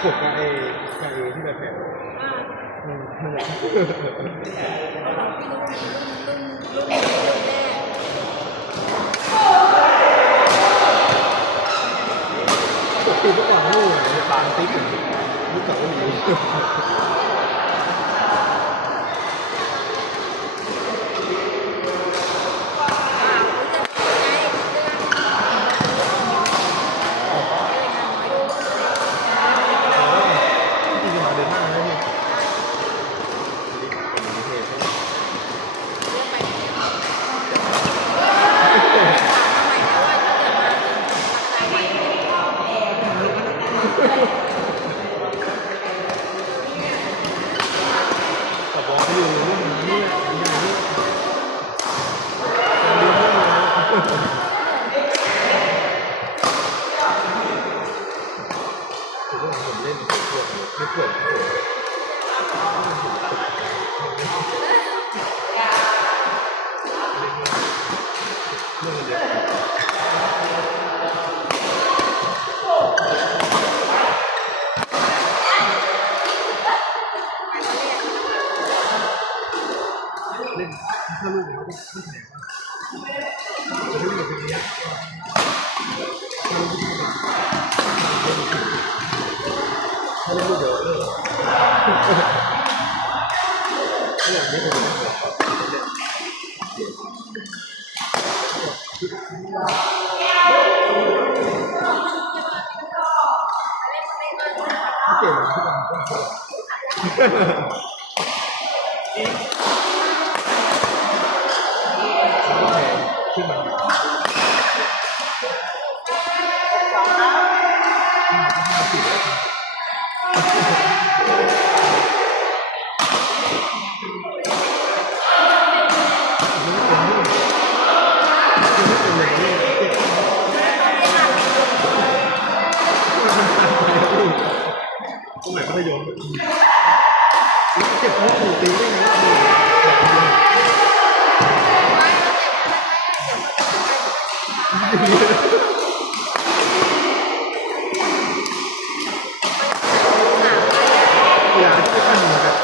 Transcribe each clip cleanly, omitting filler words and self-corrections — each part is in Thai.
ขวดกับที่แบบแผ่นนั่นแหละปกติเมื่อก่อนนู่นบางติ๊กยุคเก่าก็มีแต่บอกอยู่เรื่องนี้ผมเล่นไม่ปวดเรื่องเยอะเล่นถ้าลูกเนี่ยไม่แข็งจะไม่เหมือนนี้ถ้าเล่นลูกเดี๋ยวอย่างนี้ผมเก่งที่มันขึ้นมาสมัยมัธยมเจ็บเขาถูกตีได้ไงเวลาที่ท่านแบบ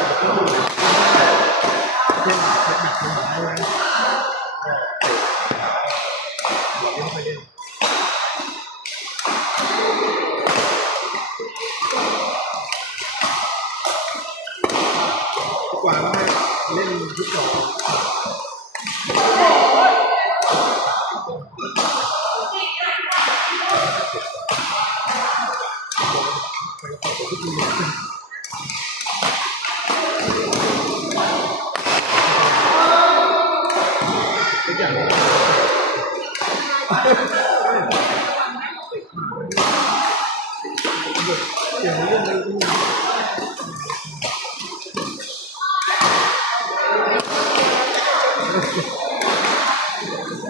เช่นหนักเป็นหมาไว้บอกยังไม่ได้กว่าแล้วเล่นทุกดอกทุกอย่างอย่างนี้เรื่องอะไร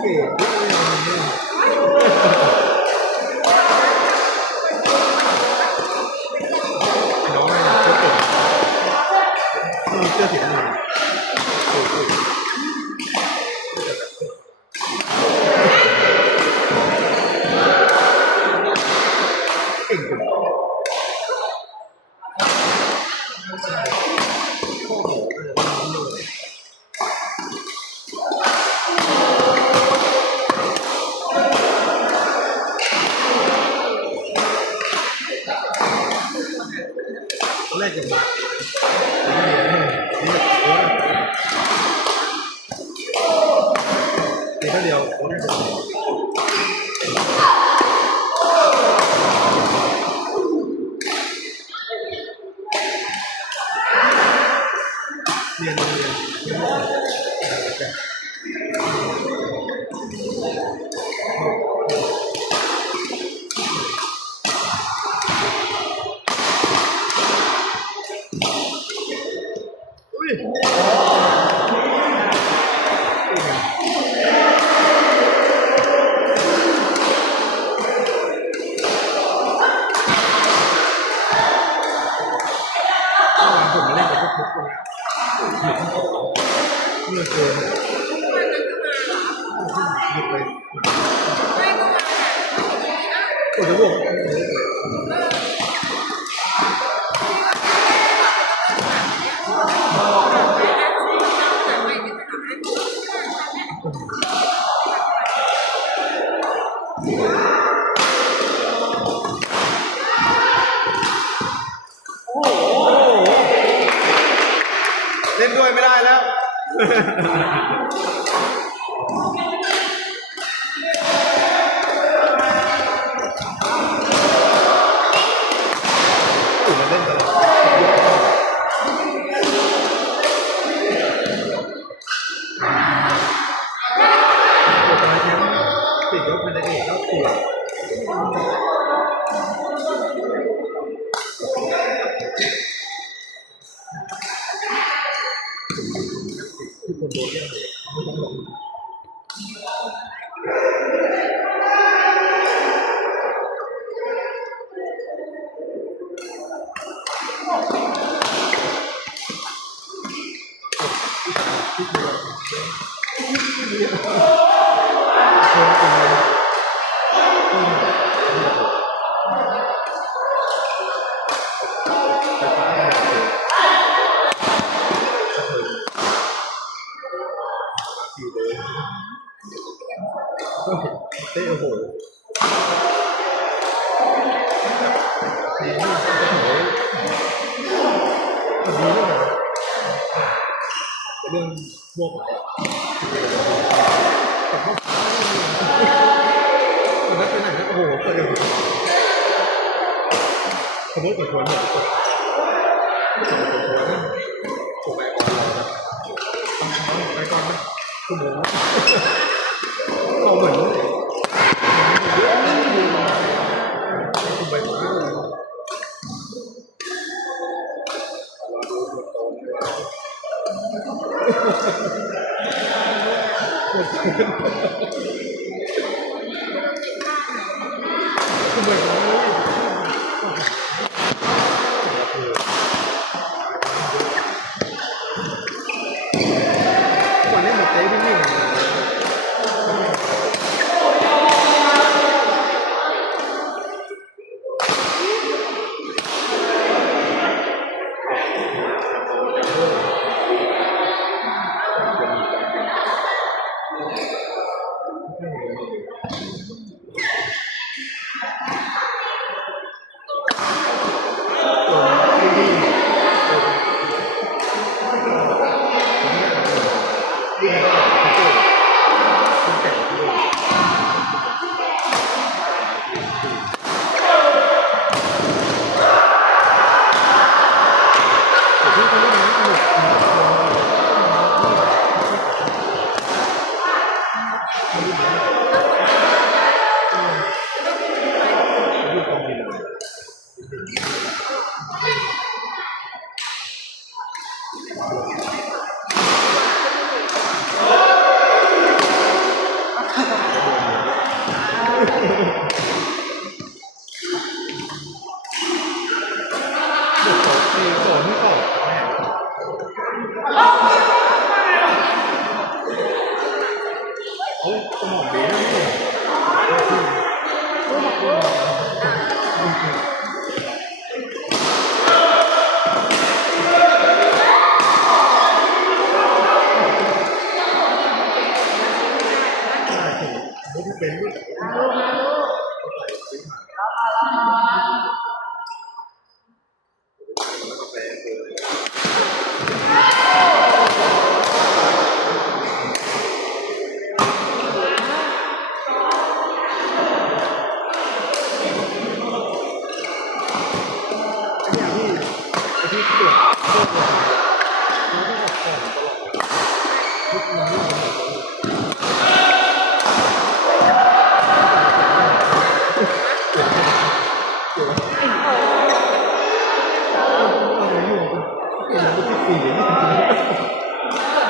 เก๋น้องอะไรเก๋มีเสื้อสีน้ำเงินเก่งจังแรกอย่างนี้เดียวเรียนผมเล่นกับพวกคนเมื่อเกินหยุดไปโอ้จะบอก โอ้โหเล่นด้วยไม่ได้แล้วตื่นมาเล่นตลอดติดยกเป็นเอกก็เปลี่ยนทุกคนโดนเรื่องเลยไม่ต้องหลงเต้โอ้โหดีนี่โอ้โหดีเลยเรื่องพวกคนนั้นเป็นไหนนะโอ้โหเปิดเลยขบวนกับชวนเนี่ยผมไปก่อนนะคุณหมูเอาเหมือนคุณไปก่อนคุณไปก่อนคนเล่นหมดเต้วิ่ง